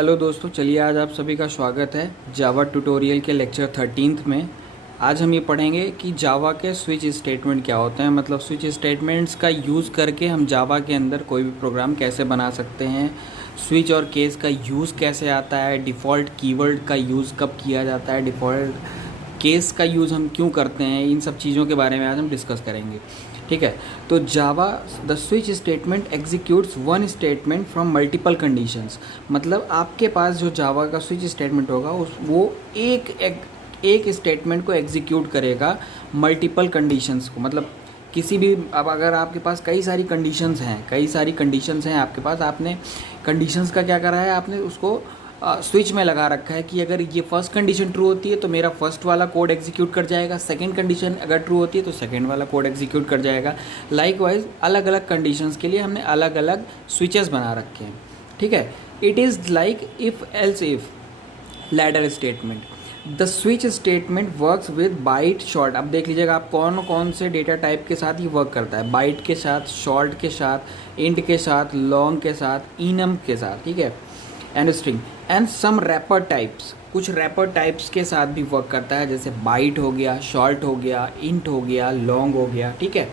Hello दोस्तों, चलिए आज आप सभी का स्वागत है जावा ट्यूटोरियल के लेक्चर 13 में। आज हम ये पढ़ेंगे कि जावा के स्विच स्टेटमेंट क्या होते हैं। मतलब स्विच स्टेटमेंट्स का यूज़ करके हम जावा के अंदर कोई भी प्रोग्राम कैसे बना सकते हैं, स्विच और केस का यूज़ कैसे आता है, डिफ़ॉल्ट कीवर्ड का यूज़ कब किया जाता है, डिफ़ॉल्ट केस का यूज़ हम क्यों करते हैं, इन सब चीज़ों के बारे में आज हम डिस्कस करेंगे। ठीक है, तो Java the switch statement executes one statement from multiple conditions. मतलब आपके पास जो जावा का स्विच स्टेटमेंट होगा वो एक स्टेटमेंट को एग्जीक्यूट करेगा मल्टीपल कंडीशंस को। मतलब किसी भी, अब अगर आपके पास कई सारी कंडीशंस हैं आपके पास, आपने कंडीशंस का क्या करा है, आपने उसको स्विच में लगा रखा है कि अगर ये फर्स्ट कंडीशन ट्रू होती है तो मेरा फर्स्ट वाला कोड एग्जीक्यूट कर जाएगा, सेकंड कंडीशन अगर ट्रू होती है तो सेकंड वाला कोड एग्जीक्यूट कर जाएगा। लाइकवाइज अलग अलग कंडीशंस के लिए हमने अलग अलग स्विचेस बना रखे हैं। ठीक है, it is like if else if ladder statement. The switch statement works with bite short. अब देख लीजिएगा आप कौन कौन से डेटा टाइप के साथ ये वर्क करता है। बाइट के साथ, शॉर्ट के साथ, इंट के साथ, लॉन्ग के साथ, इनम के साथ, ठीक है, and string and some wrapper types. कुछ रैपर टाइप्स के साथ भी वर्क करता है, जैसे बाइट हो गया, शॉर्ट हो गया, इंट हो गया, लॉन्ग हो गया। ठीक है,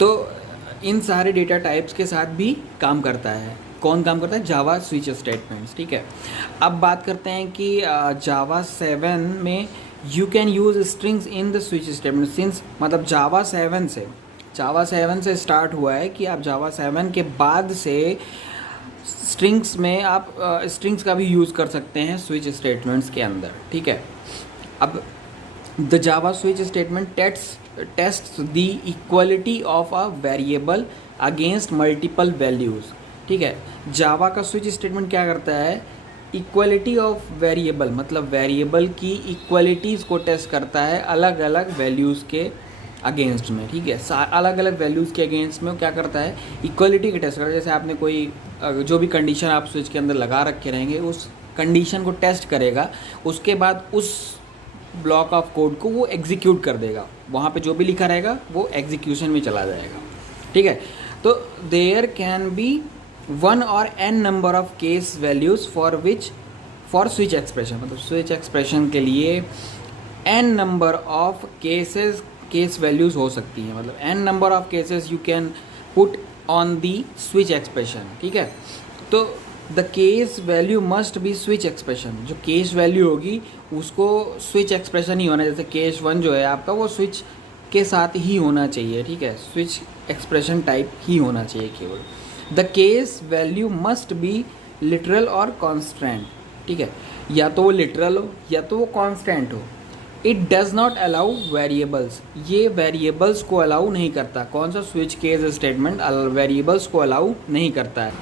तो इन सारे डेटा टाइप्स के साथ भी काम करता है। कौन काम करता है? जावा स्विच स्टेटमेंट्स। ठीक है, अब बात करते हैं कि जावा 7 में you can use strings in the switch statement. Since मतलब जावा 7 से स्टार्ट हुआ है कि आप जावा 7 के बाद से स्ट्रिंग्स में आप स्ट्रिंग्स का भी यूज़ कर सकते हैं स्विच स्टेटमेंट्स के अंदर। ठीक है, अब the Java switch statement tests the equality of a variable against multiple values. ठीक है, जावा का स्विच स्टेटमेंट क्या करता है? इक्वलिटी ऑफ वेरिएबल, मतलब वेरिएबल की इक्वलिटीज़ को टेस्ट करता है अलग अलग वैल्यूज़ के अगेंस्ट में। ठीक है, अलग अलग वैल्यूज़ के अगेंस्ट में वो क्या करता है? इक्वलिटी के टेस्ट करता है। जैसे आपने कोई जो भी कंडीशन आप स्विच के अंदर लगा रखे रहेंगे, उस कंडीशन को टेस्ट करेगा, उसके बाद उस ब्लॉक ऑफ कोड को वो एग्जीक्यूट कर देगा। वहाँ पे जो भी लिखा रहेगा वो एग्जीक्यूशन में चला जाएगा। ठीक है, तो there can be one or n number of case values for switch expression. मतलब स्विच एक्सप्रेशन के लिए n number of case values हो सकती हैं। मतलब n number of cases you can put on the switch expression. ठीक है, तो the case value must be switch expression. जो केस वैल्यू होगी उसको स्विच एक्सप्रेशन ही होना। जैसे केस 1 जो है आपका, वो स्विच के साथ ही होना चाहिए। ठीक है, स्विच एक्सप्रेशन टाइप ही होना चाहिए केवल। The case value must B literal और कॉन्स्टेंट। ठीक है, या तो वो लिटरल हो या तो वो कॉन्स्टेंट हो। It does not allow variables. ये वेरिएबल्स को अलाउ नहीं करता। कौन सा? स्विच केस स्टेटमेंट वेरिएबल्स को अलाउ नहीं करता है।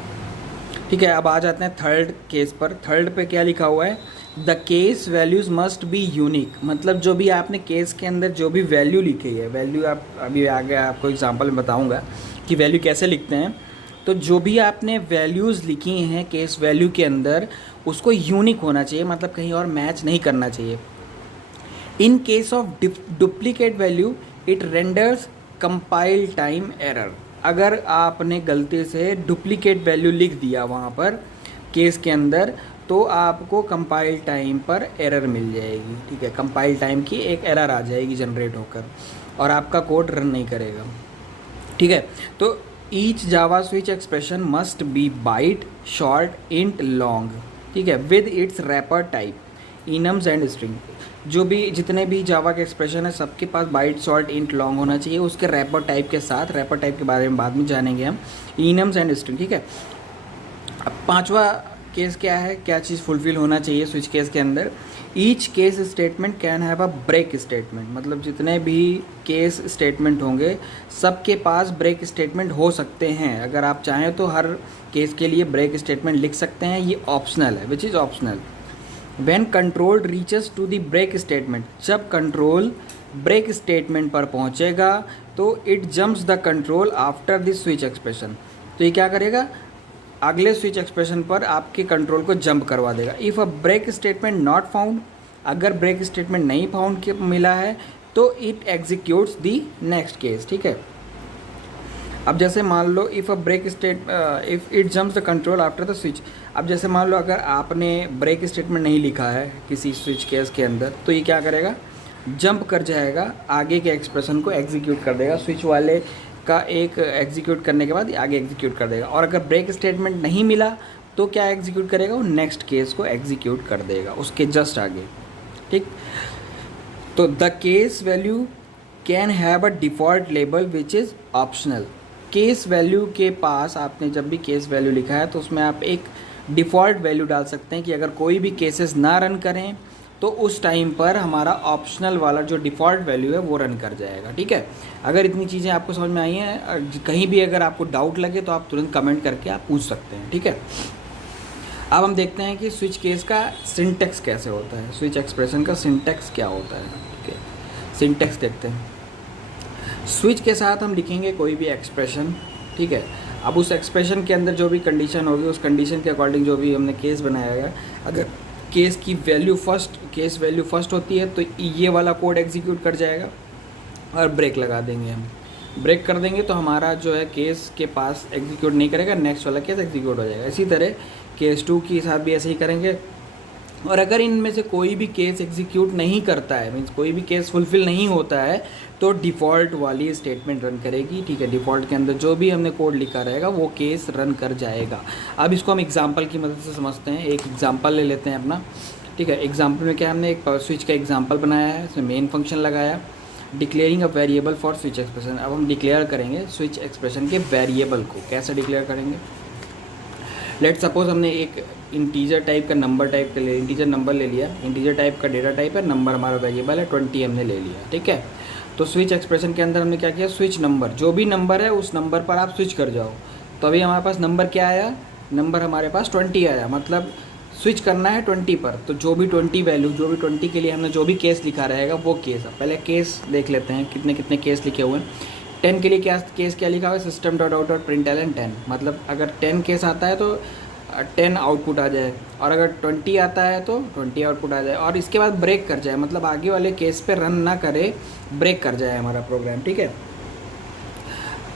ठीक है, अब आ जाते हैं थर्ड केस पर। थर्ड पे क्या लिखा हुआ है? The case values must be unique. मतलब जो भी आपने केस के अंदर जो भी वैल्यू लिखी है, वैल्यू आप अभी आगे आपको एग्जांपल में बताऊंगा कि वैल्यू कैसे लिखते हैं। तो जो भी आपने वैल्यूज़ लिखी हैं केस वैल्यू के अंदर, उसको यूनिक होना चाहिए। मतलब कहीं और मैच नहीं करना चाहिए। In case of duplicate value it renders compile time error. अगर आपने गलती से डुप्लीकेट वैल्यू लिख दिया वहाँ पर केस के अंदर, तो आपको कंपाइल टाइम पर एरर मिल जाएगी। ठीक है, कंपाइल टाइम की एक एरर आ जाएगी जनरेट होकर, और आपका कोड रन नहीं करेगा। ठीक है, तो each Java switch expression must be byte, short, int, long. ठीक है, with its wrapper type, enums and string. जो भी जितने भी जावा के एक्सप्रेशन है सबके पास बाइट, शॉर्ट, इंट, लॉन्ग होना चाहिए उसके रैपर टाइप के साथ। रैपर टाइप के बारे में बाद में जानेंगे हम। इनम्स एंड स्ट्रिंग। ठीक है, अब पांचवा केस क्या है? क्या चीज़ फुलफिल होना चाहिए स्विच केस के अंदर? Each case statement can have a break statement. मतलब जितने भी केस स्टेटमेंट होंगे सबके पास ब्रेक स्टेटमेंट हो सकते हैं। अगर आप चाहें तो हर केस के लिए ब्रेक स्टेटमेंट लिख सकते हैं। ये ऑप्शनल है, which is optional. When control reaches to the break statement, जब कंट्रोल ब्रेक स्टेटमेंट पर पहुंचेगा तो it jumps the control after the switch expression. तो ये क्या करेगा? अगले स्विच एक्सप्रेशन पर आपके कंट्रोल को जंप करवा देगा। If a break statement not found, अगर ब्रेक स्टेटमेंट नहीं फाउंड मिला है तो it executes the next case. ठीक है, अब जैसे मान लो if if it jumps the control after the switch. अब जैसे मान लो अगर आपने ब्रेक स्टेटमेंट नहीं लिखा है किसी स्विच केस के अंदर, तो ये क्या करेगा, जंप कर जाएगा, आगे के एक्सप्रेशन को एग्जीक्यूट कर देगा, स्विच वाले का एक एग्जीक्यूट करने के बाद आगे एग्जीक्यूट कर देगा। और अगर ब्रेक स्टेटमेंट नहीं मिला तो क्या एग्जीक्यूट करेगा, वो नेक्स्ट केस को एग्जीक्यूट कर देगा उसके जस्ट आगे। ठीक, तो the case value can have a default label which is optional. Case value के पास आपने जब भी केस वैल्यू लिखा है तो उसमें आप एक डिफ़ॉल्ट वैल्यू डाल सकते हैं कि अगर कोई भी केसेस ना रन करें तो उस टाइम पर हमारा ऑप्शनल वाला जो डिफ़ॉल्ट वैल्यू है वो रन कर जाएगा। ठीक है, अगर इतनी चीज़ें आपको समझ में आई हैं, कहीं भी अगर आपको डाउट लगे तो आप तुरंत कमेंट करके आप पूछ सकते हैं। ठीक है, अब हम देखते हैं कि स्विच केस का सिंटेक्स कैसे होता है, स्विच एक्सप्रेशन का सिंटेक्स क्या होता है। ठीक है, सिंटेक्स देखते हैं। स्विच के साथ हम लिखेंगे कोई भी एक्सप्रेशन। ठीक है, अब उस एक्सप्रेशन के अंदर जो भी कंडीशन होगी उस कंडीशन के अकॉर्डिंग जो भी हमने केस बनाया है, अगर केस वैल्यू फर्स्ट होती है तो ये वाला कोड एग्जीक्यूट कर जाएगा और ब्रेक लगा देंगे। हम ब्रेक कर देंगे तो हमारा जो है केस के पास एग्जीक्यूट नहीं करेगा, नेक्स्ट वाला केस एग्जीक्यूट हो जाएगा। इसी तरह केस 2 के साथ भी ऐसे ही करेंगे। और अगर इनमें से कोई भी केस एग्जीक्यूट नहीं करता है, मीन्स कोई भी केस फुलफ़िल नहीं होता है, तो डिफ़ॉल्ट वाली स्टेटमेंट रन करेगी। ठीक है, डिफ़ॉल्ट के अंदर जो भी हमने कोड लिखा रहेगा वो केस रन कर जाएगा। अब इसको हम एग्जांपल की मदद से समझते हैं। एक एग्जांपल ले लेते हैं अपना। ठीक है, एग्जांपल में क्या हमने एक स्विच का एग्जांपल बनाया है, इसमें मेन फंक्शन लगाया, declaring a variable for switch expression. अब हम डिक्लेयर करेंगे स्विच एक्सप्रेशन के वेरिएबल को। कैसे डिक्लेयर करेंगे, लेट सपोज हमने एक इंटीजर टाइप का नंबर टाइप का इंटीजर नंबर ले लिया, इंटीजर टाइप का डेटा टाइप है, नंबर हमारा वेरिएबल है, 20 हमने ले लिया। ठीक है, तो स्विच एक्सप्रेशन के अंदर हमने क्या किया, स्विच नंबर, जो भी नंबर है उस नंबर पर आप स्विच कर जाओ। तो अभी हमारे पास नंबर क्या आया, नंबर हमारे पास 20 आया, मतलब स्विच करना है 20 पर। तो जो भी 20 वैल्यू, जो भी 20 के लिए हमने जो भी केस लिखा रहेगा वो केस। अब पहले केस देख लेते हैं कितने कितने केस लिखे हुए हैं। 10 के लिए क्या केस क्या लिखा हुआ है, system dot out dot println 10, मतलब अगर 10 केस आता है तो 10 आउटपुट आ जाए, और अगर 20 आता है तो 20 आउटपुट आ जाए, और इसके बाद ब्रेक कर जाए, मतलब आगे वाले केस पे रन ना करे, ब्रेक कर जाए हमारा प्रोग्राम। ठीक है,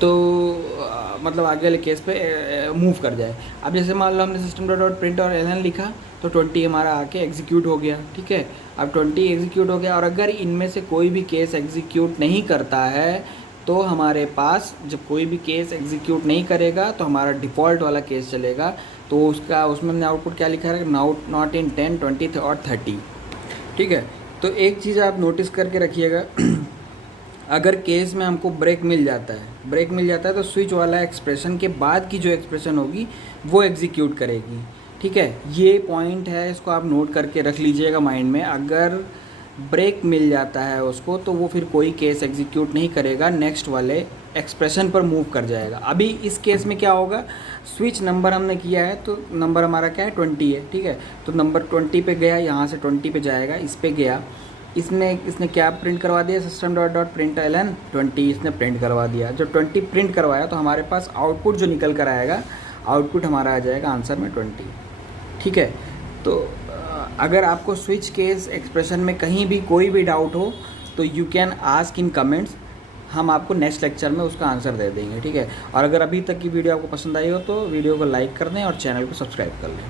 तो मतलब आगे वाले केस पे मूव कर जाए। अब जैसे मान लो हमने सिस्टम डॉट आउट प्रिंट और एलन लिखा तो 20 हमारा आके एग्जीक्यूट हो गया। ठीक है, अब 20 एग्जीक्यूट हो गया, और अगर इनमें से कोई भी केस एग्जीक्यूट नहीं करता है तो हमारे पास, जब कोई भी केस एग्जीक्यूट नहीं करेगा तो हमारा डिफ़ॉल्ट वाला केस चलेगा। तो उसमें हमने आउटपुट क्या लिखा है, नॉट इन 10, 20 और 30। ठीक है, तो एक चीज़ आप नोटिस करके रखिएगा, अगर केस में हमको ब्रेक मिल जाता है तो स्विच वाला एक्सप्रेशन के बाद की जो एक्सप्रेशन होगी वो एग्जीक्यूट करेगी। ठीक है, ये पॉइंट है, इसको आप नोट करके रख लीजिएगा माइंड में। अगर ब्रेक मिल जाता है उसको तो वो फिर कोई केस एग्जीक्यूट नहीं करेगा, नेक्स्ट वाले एक्सप्रेशन पर मूव कर जाएगा। अभी इस केस में क्या होगा, स्विच नंबर हमने किया है तो नंबर हमारा क्या है, 20 है। ठीक है, तो नंबर 20 पे गया, यहाँ से 20 पे जाएगा, इस पे गया, इसने क्या प्रिंट करवा दिया, system dot dot println 20 इसने प्रिंट करवा दिया। जब 20 प्रिंट करवाया तो हमारे पास आउटपुट जो निकल कर आएगा, आउटपुट हमारा आ जाएगा आंसर में 20। ठीक है, तो अगर आपको स्विच केस एक्सप्रेशन में कहीं भी कोई भी डाउट हो तो you can ask in comments, हम आपको नेक्स्ट लेक्चर में उसका आंसर दे देंगे। ठीक है, और अगर अभी तक की वीडियो आपको पसंद आई हो तो वीडियो को लाइक कर दें और चैनल को सब्सक्राइब कर लें।